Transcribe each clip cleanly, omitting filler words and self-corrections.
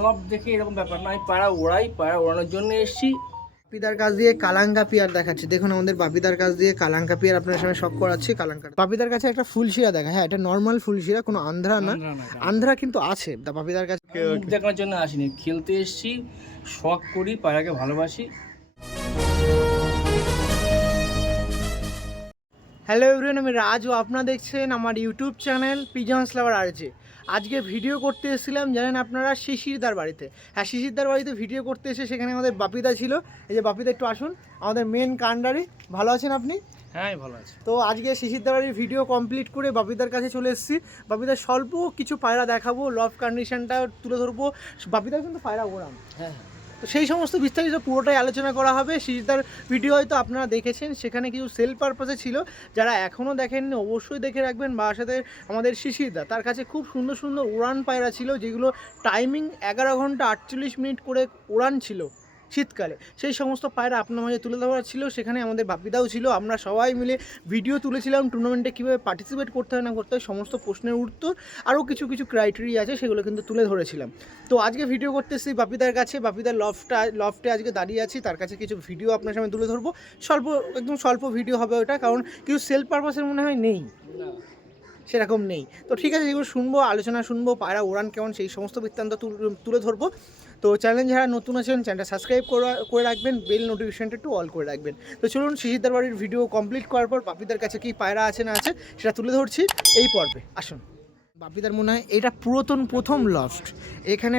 লব দেখে এরকম ব্যাপার না, আমি পায়রা ওড়াই, পায়রা ওড়ানোর জন্য এসেছি। বাপিদার কাছ দিয়ে কালাঙ্কা পিয়ার দেখাচ্ছি। দেখুন আমাদের বাপিদার কাছ দিয়ে কালাঙ্কা পিয়ার আপনার সামনে শখ করাচ্ছি। কালাঙ্কা বাপিদার কাছে একটা ফুলশিরা দেখা, হ্যাঁ এটা নর্মাল ফুলশিরা, কোনো আন্ধ্রা না, আন্ধ্রা কিন্তু আছে বাপিদার কাছে। মুখ দেখানোর জন্য আসিনি, খেলতে এসেছি, শখ করি, পায়রাকে ভালোবাসি। হ্যালো এভরিওয়ান, আমি রাজ ও আপনারা দেখছেন আমার ইউটিউব চ্যানেল পিজন্স লাভার আরজে। আজকে ভিডিও করতে এসেছিলাম জানেন আপনারা শিশিরদার বাড়িতে। হ্যাঁ, শিশিরদার বাড়িতে ভিডিও করতে এসে সেখানে আমাদের বাপিদা ছিল। এই যে বাপিদা, একটু আসুন, আমাদের মেন কান্ডারি। ভালো আছেন আপনি? হ্যাঁ ভালো আছে। তো আজকে শিশিরদার বাড়ির ভিডিও কমপ্লিট করে বাপিদার কাছে চলে এসেছি। বাপিদার স্বল্প কিছু পায়রা দেখাবো, লভ কন্ডিশনটা তুলে ধরবো। বাপিদার কিন্তু পায়রা ওড়ান, হ্যাঁ তো সেই সমস্ত বিস্তারিত পুরোটাই আলোচনা করা হবে। শিশিরদার ভিডিও হয়তো আপনারা দেখেছেন, সেখানে কিছু সেল পারপাসে ছিল। যারা এখনও দেখেননি অবশ্যই দেখে রাখবেন। বা সাথে আমাদের শিশিরদা, তার কাছে খুব সুন্দর সুন্দর উড়ান পায়রা ছিল, যেগুলো টাইমিং 11 ঘন্টা 48 মিনিট করে উড়ান ছিল শীতকালে। সেই সমস্ত পায়রা আপনার মাঝে তুলে ধরা ছিল। সেখানে আমাদের বাপিদাও ছিল, আমরা সবাই মিলে ভিডিও তুলেছিলাম। টুর্নামেন্টে কীভাবে পার্টিসিপেট করতে হয় না করতে হয় সমস্ত প্রশ্নের উত্তর, আরও কিছু কিছু ক্রাইটেরিয়া আছে সেগুলো কিন্তু তুলে ধরেছিলাম। তো আজকে ভিডিও করতে এসেছি বাপিদার কাছে। বাপিদার লফটে আজকে দাঁড়িয়ে আছি, তার কাছে কিছু ভিডিও আপনার সামনে তুলে ধরবো। একদম স্বল্প ভিডিও হবে ওটা, কারণ কিছু সেল পারপাসের মনে হয় নেই, সেরকম নেই। তো ঠিক আছে, যেগুলো শুনবো, আলোচনা শুনবো, পায়রা ওড়ান কেমন সেই সমস্ত বৃত্তান্ত তুলে ধরবো। তো চ্যানেল যারা নতুন আছেন চ্যানেলটা সাবস্ক্রাইব করে রাখবেন, বেল নোটিফিকেশনটা একটু অল করে রাখবেন। তো চলুন, শিশিরদার বাড়ির ভিডিও কমপ্লিট করার পর বাপিদার কাছে কি পায়রা আছে না আছে সেটা তুলে ধরছি এই পর্বে। আসুন। বাপিদার মনে হয় এটা পুরাতন প্রথম লফট, এখানে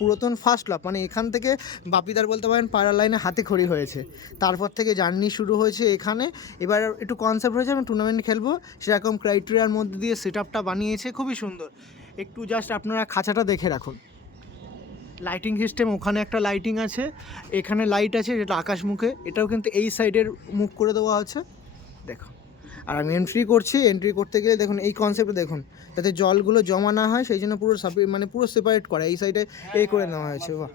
পুরাতন ফার্স্ট লফট, মানে এখান থেকে বাপিদার বলতে পারেন পায়রা লাইনে হাতে খড়ি হয়েছে। তারপর থেকে জার্নি শুরু হয়েছে এখানে। এবার একটু কনসেপ্ট হয়েছে আমি টুর্নামেন্ট খেলবো, সেরকম ক্রাইটেরিয়ার মধ্যে দিয়ে সেট আপটা বানিয়েছে, খুবই সুন্দর। একটু জাস্ট আপনারা খাঁচাটা দেখে রাখুন। লাইটিং সিস্টেম, ওখানে একটা লাইটিং আছে, এখানে লাইট আছে যেটা আকাশ মুখে, এটাও কিন্তু এই সাইডের মুখ করে দেওয়া আছে। দেখুন, আর আমি এন্ট্রি করতে গেলে দেখুন এই কনসেপ্টে দেখুন, যাতে জলগুলো জমা না হয় সেই জন্য পুরো সেপারেট করা, এই সাইডে এই করে নেওয়া হয়েছে। বাহ।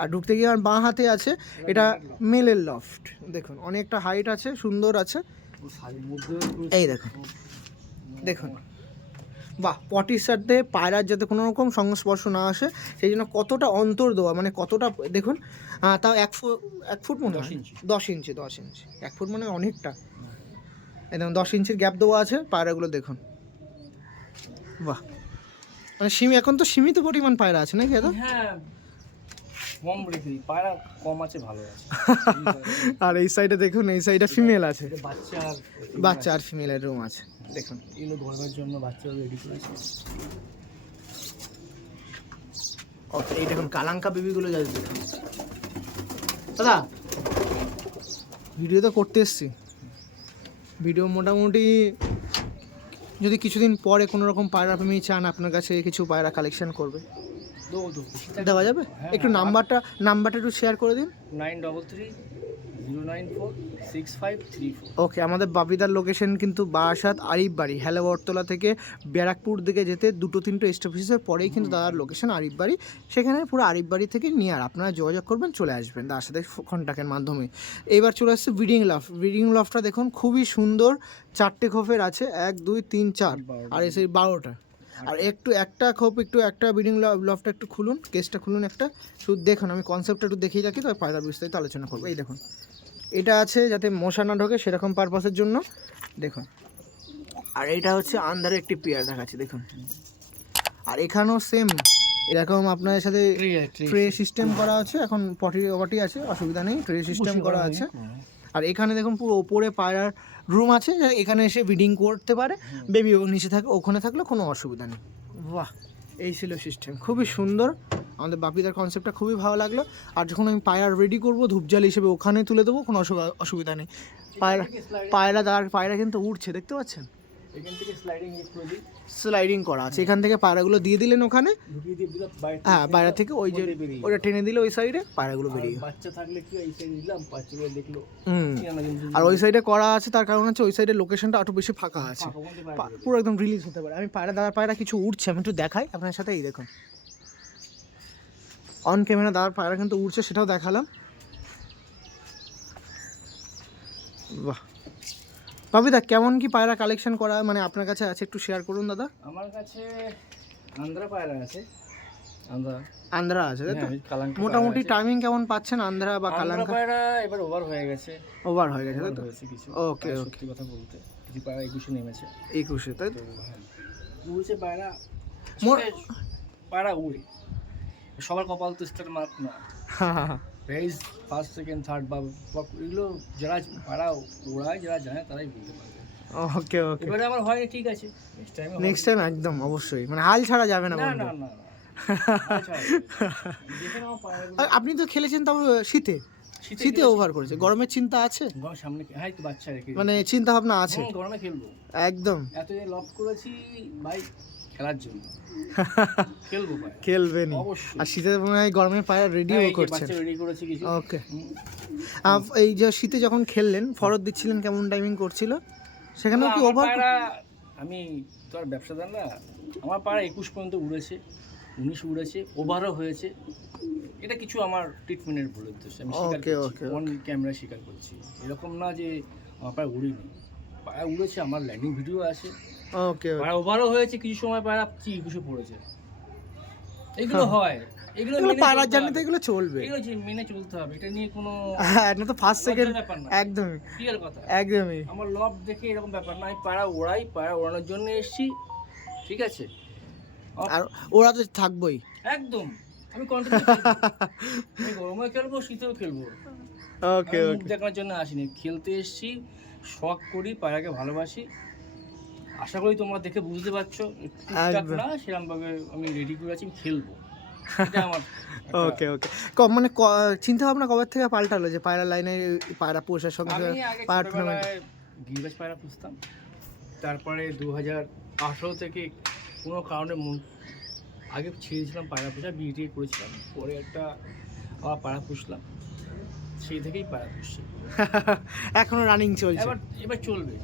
আর ঢুকতে গিয়ে আমার বাঁ হাতে আছে, এটা মেলের লফট। দেখুন অনেকটা হাইট আছে, সুন্দর আছে। এই দেখুন দেখুন, বাহ, পটির সাথে পায়রার যাতে কোনো রকম সংস্পর্শ না আসে সেই জন্য কতটা অন্তর দেওয়া, মানে কতটা দেখুন। তাও 1 ফুট মনে হয়, 10 ইঞ্চি 1 ফুট মানে অনেকটা। একদম 10 ইঞ্চির গ্যাপ দেওয়া আছে। পায়রাগুলো দেখুন, বাহ, মানে এখন তো সীমিত পরিমাণ পায়রা আছে নাকি দাদা? হ্যাঁ কম রেখে পায়রা কম আছে, ভালো আছে। আর এই সাইডে দেখুন, এই সাইডে ফিমেল আছে, বাচ্চা আর ফিমেলের রুম আছে। দেখুন এগুলো ধরবার জন্য বাচ্চারা রেডি করেছে। ওকে, এই দেখুন কালাঙ্কা বেবিগুলো যাচ্ছে। দেখুন দাদা, ভিডিও তো করতে এসছি, ভিডিও মোটামুটি যদি কিছুদিন পরে কোনো রকম পায়রা প্রেমী চান আপনার কাছে কিছু পায়রা কালেকশন করবে, দেওয়া যাবে? একটু নাম্বারটা একটু শেয়ার করে দিন। 9330946534। ওকে, আমাদের বাপিদার লোকেশন কিন্তু বারাসাত আরিফ বাড়ি, হেলাবরতলা থেকে ব্যারাকপুর দিকে যেতে 2-3টে স্টপেজের পরেই কিন্তু দাদার লোকেশন আরিফ বাড়ি। সেখানে পুরো আরিফ বাড়ি থেকে নিয়ে আর আপনারা যোগাযোগ করবেন, চলে আসবেন দাদার সাথে কন্ট্যাক্টের মাধ্যমে। এবার চলে আসছে ব্রিডিং লফটটা দেখুন, খুবই সুন্দর। 4টে খোপের আছে, 1 2 3 4, আর এসে 12টা। আর একটা ব্রিডিং লফটটা একটু খুলুন, কেসটা খুলুন একটা, শুধু দেখুন। আমি কনসেপ্টটা একটু দেখিয়ে রাখি, তবে পায়রা বিস্তারিত আলোচনা করবো। এই দেখুন, এটা আছে যাতে মশা না ঢোকে সেরকম পারপাসের জন্য, দেখুন। আর এটা হচ্ছে আন্ধারে একটি পেয়ার দেখাচ্ছি, দেখুন। আর এখানেও সেম এরকম আপনার সাথে ট্রে সিস্টেম করা আছে, এখন পটি আছে, অসুবিধা নেই, ট্রে সিস্টেম করা আছে। আর এখানে দেখুন পুরো ওপরে পায়রার রুম আছে, এখানে এসে ব্রিডিং করতে পারে, বেবি নিচে থাকে, ওখানে থাকলে কোনো অসুবিধা নেই। বাহ, এই ছিল সিস্টেম, খুবই সুন্দর। আমাদের বাপিদার কনসেপ্টটা খুবই ভালো লাগলো। আর যখন আমি পায়রা রেডি করবো ধূপজাল হিসেবে ওখানে তুলে দেবো, কোনো অসুবিধা নেই। পায়রা কিন্তু উঠছে, দেখতে পাচ্ছেন, এখান থেকে স্লাইডিং করা আছে। এখান থেকে পায়রাগুলো দিয়ে দিলেন ওখানে, হ্যাঁ বাইরে থেকে ওই যে ওটা টেনে দিলে ওই সাইডে পায়রাগুলো বেরিয়ে, বাচ্চা থাকলে কি এই সাইডে দিলাম, বাচ্চাগুলো দেখলো। আর ওই সাইডে করা আছে, তার কারণ হচ্ছে ওই সাইডের লোকেশনটা একটু বেশি ফাঁকা আছে, পুরো একদম রিলিজ হতে পারে। আমি পায়রা কিছু উঠছে, আমি একটু দেখাই আপনার সাথে। এই দেখুন অন ক্যামেরা দাদার পায়রা কিন্তু উঠছে, সেটাও দেখালাম। বাহ, বাপিদা কেমন কি পায়রা কালেকশন করা মানে আপনার কাছে আছে, একটু শেয়ার করুন দাদা। আমার কাছে আন্ধ্রা পায়রা আছে, আন্ধ্রা আছে তাই তো? হ্যাঁ, কালাঙ্কা মোটামুটি পায়রা আছে। টাইমিং কেমন পাচ্ছেন আন্ধ্রা বা আন্ধ্রা কালাঙ্কা? পায়রা এবার ওভার হয়ে গেছে, ওভার হয়ে গেছে তাই ওভার তো? হয়েছে কিছু। ওকে ওকে, সত্যি কথা বলতে কিছু পায়রা 21-এ নেমেছে। 21-এ তাই তো তো? হ্যাঁ, উড়েছে পায়রা। মোর- আসলে পায়রা উড়ে, সবার কপাল তো স্টার মার্ক না। প্রাইজ ফার্স্ট সেকেন্ড থার্ড বা এগুলো যারা পায়রা ওড়ায়, যারা জানে তারাই বলতে পারবে। ওকে ওকে, এবারে আমার হয়নি, ঠিক আছে, নেক্সট টাইম নেক্সট টাইম একদম অবশ্যই, মানে হাল ছাড়া যাবে না না বন্ধু। না না না আচ্ছা, দেখে নাও পায়রাগুলো। আর আপনি তো খেলেছেন তাও শীতে, শীতে ওভার করেছে, গরমের চিন্তা আছে? গরম সামনে হ্যাঁ, তো বাচ্চা রেখে মানে চিন্তা ভাবনা আছে? গরমে খেলবো, একদম এত যে লক করেছি ভাই খেলার জন্য, খেলবো পায়রা খেলবেন। অবশ্যই। আর শীতে মনে হয় গরমের পায়রা রেডিও হ্যাঁ, এই যে করছেন। বাচ্চা রেডি করেছি কিছু। ওকে, এই যে শীতে যখন খেললেন ফরত দিচ্ছিলেন, কেমন টাইমিং করছিল সেখানেও কি আমার ওভার? পায়রা, আমি তো আর ব্যবসাদার না, আমার পায়রা 21 পর্যন্ত উড়েছে, 19 উড়েছে, ওভারও হয়েছে। এটা কিছু আমার ট্রিটমেন্টের ভুল উদ্দেশ্য, আমি স্বীকার ওকে, করছি, ওকে, অন ক্যামেরা স্বীকার করছি। এরকম না যে আমার পায়রা উড়েনি, পায়রা উড়েছে, আমার ল্যান্ডিং ভিডিও আছে। ওকে পায়রা ওভারও হয়েছে কিছু সময়, পায়রা 21-এ পড়েছে। এগুলো হয়, এগুলো এগুলো মেনে পায়রার চলতে জার্নি তো হবে। এগুলো চলবে। এগুলো যে মেনে চলতে হবে, এটা নিয়ে কোনো হ্যাঁ, এটা তো ফার্স্ট সেকেন্ড, লজ্জার ব্যাপার না, একদমই ক্লিয়ার কথা। একদমই। আমার লব দেখে এরকম ব্যাপার না, আমি পায়রা ওড়াই, পায়রা ওড়ানোর জন্য এসেছি, ঠিক আছে। আর ওরা তো থাকবোই। একদম, আমি কন্টিনিউ খেলবো, আমি গরমে খেলবো, শীতেও খেলবো। ওকে আমি মুখ ওকে, দেখানোর জন্য আসিনি, খেলতে এসেছি, শখ করি, পায়রাকে ভালোবাসি। আশা করি তোমরা দেখে বুঝতে পারছো, টুকটাক একদম। না সেরকমভাবে আমি রেডি করে আছি, আমি খেলবো, এটা আমার একটা- ওকে ওকে, মানে চিন্তা ভাবনা কবে থেকে পাল্টালো যে পায়রা লাইনে পায়রা পোষার সঙ্গে আমি আগে পায়রা টুর্নামেন্ট? ছোটবেলায় গিরিবাজ পায়রা পুষতাম, তারপরে 2018 থেকে কোনো কারণে আগে ছেড়েছিলাম পায়রা পোষা, বিয়ে করেছিলাম, পরে একটা আবার পায়রা পুষলাম, সেই থেকেই পায়রা পুষছি। এখনো রানিং চলছে? এবার চলবে।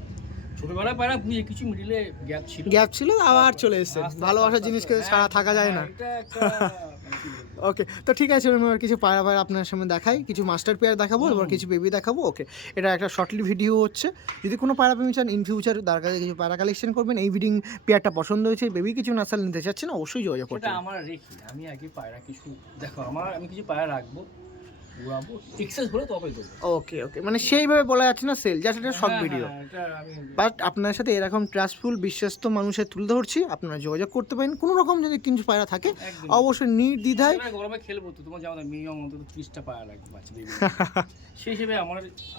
ছোটবেলায় পায়রা পুষে, কিছু মিডিলে গ্যাপ ছিল, গ্যাপ ছিল, আবার চলে এসেছে। আস্তে আস্তে ভালোবাসার আস্তে জিনিসকে আস্তে, ছাড়া হ্যাঁ, থাকা যায় না। এটা একটা মানে কি বলবো? ওকে, তো ঠিক আছে, আমি এবার কিছু পায়রা পায়রা আপনার সামনে দেখাই, কিছু মাস্টার পেয়ার দেখাবো, এবার কিছু বেবি দেখাবো। ওকে, এটা একটা শর্টলি ভিডিও হচ্ছে। যদি কোনো পায়রা প্রেমী চান ইন ফিউচার তার কাছে কিছু পায়রা কালেকশন করবেন, এই ব্রিডিং পেয়ারটা পছন্দ হয়েছে, বেবি কিছু নাসাল নিতে চাচ্ছেন, অবশ্যই যোগাযোগ করতে সেটা হবে। আমার রেখি, আমি আগে পায়রা কিছু দেখো, আমি কিছু পায়রা রাখবো, উড়াবো, এক্সেস হলে তবে দেবো। ওকে ওকে, মানে সেইভাবে বলা যাচ্ছে না সেল, জাস্ট এটা শর্ট হ্যাঁ, ভিডিও। হ্যাঁ, এটা আমি বাট আপনার সাথে এরকম ট্রাস্টফুল বিশ্বস্ত মানুষের তুলে ধরছি, আপনারা যোগাযোগ করতে পারেন। কোনো রকম যদি কিছু পায়রা থাকে একদম অবশ্যই নির্দ্বিধায়। এবার গরমে খেলবো তো, তোমার যেমন মিনিমাম অন্তত 30টা পায়রা লাগবে বাচ্চা baby। সেই হিসেবে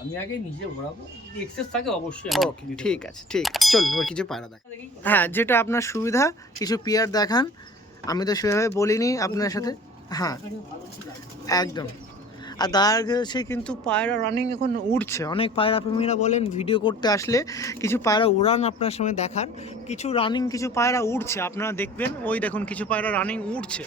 আমি আগে নিজে ওড়াবো, যদি এক্সেস থাকে অবশ্যই আমি ওকে, দিতে ঠিক আছে ঠিক আছে, চলুন এবার কিছু পায়রা দেখ। পারবো। দেখি। হ্যাঁ, যেটা আপনার সুবিধা কিছু পেয়ার দেখান, আমি তো সেভাবে বলিনি আপনার সাথে। হ্যাঁ একদম। আর দাঁড় গেছে কিন্তু পায়রা রানিং এখন উঠছে, অনেক পায়রা প্রেমীরা বলেন ভিডিও করতে আসলে কিছু পায়রা উড়ান আপনার সময় দেখান, কিছু রানিং কিছু পায়রা উঠছে, আপনারা দেখবেন। ওই দেখুন কিছু পায়রা রানিং উঠছে,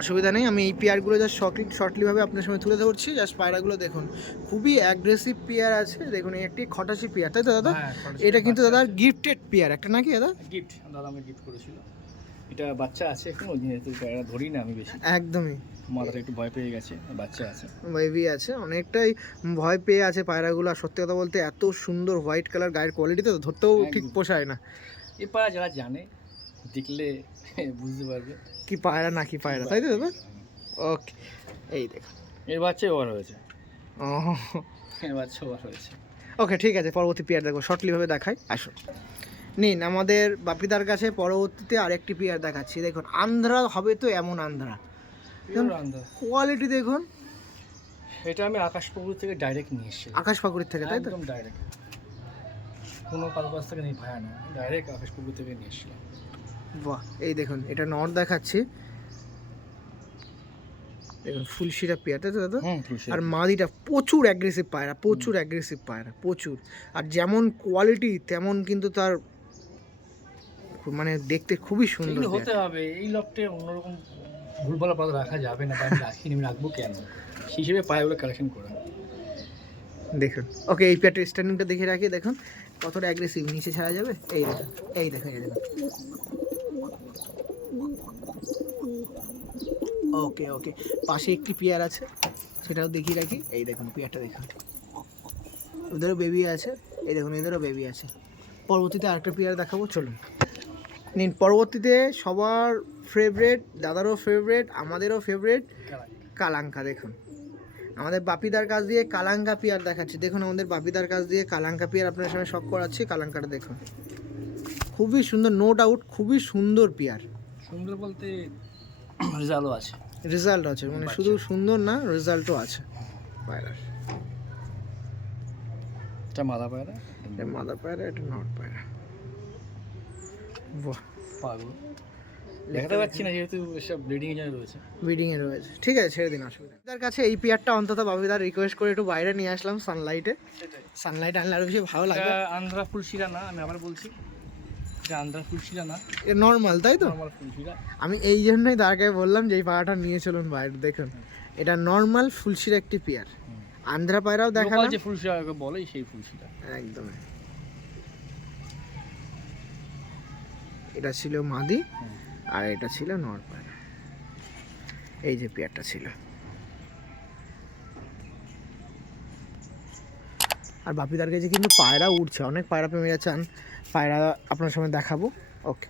অসুবিধা নেই। আমি এই পেয়ারগুলো জাস্ট শর্টলিভাবে আপনার সামনে তুলে ধরছি। জাস্ট পায়রাগুলো দেখুন, খুবই অ্যাগ্রেসিভ পেয়ার আছে। দেখুন এই একটি খটাসি পেয়ার, তাই তো দাদা? হ্যাঁ, খরচ এটা কিন্তু বাচ্চা দাদা আছে। গিফটেড পেয়ার একটা নাকি দাদা? গিফট, দাদা আমাকে গিফট করেছিল। এটা বাচ্চা আছে এখন, ওই যেহেতু পায়রা ধরি না আমি বেশি, একদমই, মাথাটা একটু ভয় পেয়ে গেছে, বাচ্চা আছে। বেবি আছে, অনেকটাই ভয় পেয়ে আছে পায়রাগুলো। আর সত্যি কথা বলতে এত সুন্দর হোয়াইট কালার গায়ের কোয়ালিটিতে ধরতেও ঠিক একদম। পোষায় না। এই পায়রা যারা জানে দেখলে বুঝতে পারবে কি পায়রা না কি পায়রা, তাই তো দাদা? ওকে, এই দেখুন এর বাচ্চা ওভার হয়েছে, ও এর বাচ্চা ওভার হয়েছে। ওকে, ঠিক আছে, পরবর্তী পেয়ার দেখো, শর্টলিভাবে দেখাই। আসুন নিন আমাদের বাপিদার কাছে পরবর্তীতে আরেকটি পেয়ার দেখাচ্ছি। দেখুন আন্ধ্রা হবে তো এমন আন্ধ্রা, Pure আন্দাজ। কোয়ালিটি দেখুন, এটা আমি আকাশপুকুর থেকে ডাইরেক্ট নিয়ে এসেছি, আকাশ পাকুড়ির থেকে, তাই তো? একদম ডাইরেক্ট, কোনো কারো কাছ থেকে নেই ভায়া না, ডাইরেক্ট আকাশপুকুর থেকে নিয়ে এসেছিলাম। বাহ, এই দেখুন এটা নর দেখাচ্ছি, দেখুন ফুল শিরা পেয়ার, তাই তো দাদা? আর মাদিটা প্রচুর অ্যাগ্রেসিভ পায়রা, প্রচুর অ্যাগ্রেসিভ পায়রা, প্রচুর। আর যেমন কোয়ালিটি তেমন কিন্তু তার মানে দেখতে খুবই সুন্দর এগুলো পেয়ার। হতে হবে, এই লফটে অন্যরকম ভুলভাল পাতা রাখা যাবে না, বা আমি রাখিনি, আমি রাখবো কেন, সেই হিসেবে পায়রাগুলো কালেকশন করা। দেখুন ওকে, এই পেয়ারটার স্ট্যান্ডিংটা দেখে রাখি, দেখুন কতটা অ্যাগ্রেসিভ, নিচে ছাড়া যাবে। এই দেখুন, এই দেখুন, এই দেখুন। ওকে ওকে, পাশে একটি পেয়ার আছে, সেটাও দেখিয়ে রাখি। এই দেখুন পেয়ারটা দেখুন, ওদেরও বেবি আছে, এই দেখুন এদেরও বেবি আছে। পরবর্তীতে আরেকটা পেয়ার দেখাবো, চলুন নিন। পরবর্তীতে সবার ফেভারেট, দাদারও ফেভারেট, আমাদেরও ফেভারেট কালাঙ্কা। দেখুন আমাদের বাপিদার কাছ দিয়ে কালাঙ্কা পিয়ার দেখাচ্ছি। দেখুন আমাদের বাপিদার কাছ দিয়ে কালাঙ্কা পিয়ার আপনার সামনে শখ করাচ্ছি। কালাঙ্কাটা দেখুন, খুবই সুন্দর, নো ডাউট খুবই সুন্দর পিয়ার। সুন্দর বলতে রেজাল্টও আছে, রেজাল্ট আছে, মানে শুধু সুন্দর না, রেজাল্টও আছে পায়রার। এটা মাদা পায়রা, এটা মাদা পায়রা, এটা নট পায়রা। বাহ, পাগল দেখাতে পাচ্ছি না যেহেতু সব ব্লিডিং এ রয়েছে। ব্রিডিং এ রয়েছে, ঠিক আছে ছেড়ে দিন, অসুবিধা। তার কাছে এই পেয়ারটা অন্তত বাপিদার রিকোয়েস্ট করে একটু বাইরে নিয়ে আসলাম সানলাইটে। সানলাইট আনলে আরো বেশি ভালো লাগবে। এটা আন্ধ্রা ফুলশিরা না, আমি আবার বলছি এটা আন্ধ্রা ফুলশিরা না, এটা নর্মাল, তাই তো? নরমাল ফুলশিরা। আমি এই জন্যই তাকে বললাম যে এই পায়রাটা নিয়ে চলুন বাইরে। দেখুন এটা নর্মাল ফুলশির একটি পেয়ার। আন্ধ্রা পায়রাও দেখালাম, লোকাল যে ফুলশিরা বলে সেই ফুলশিরা একদম। এটা ছিল মাদি আর এটা ছিল নর পায়রা। এই যে পেয়ারটা ছিল। আর বাপিদার কাছে কিন্তু পায়রা উঠছে, অনেক পায়রা প্রেমীরা চান পায়রা আপনার সামনে দেখাবো। ওকে।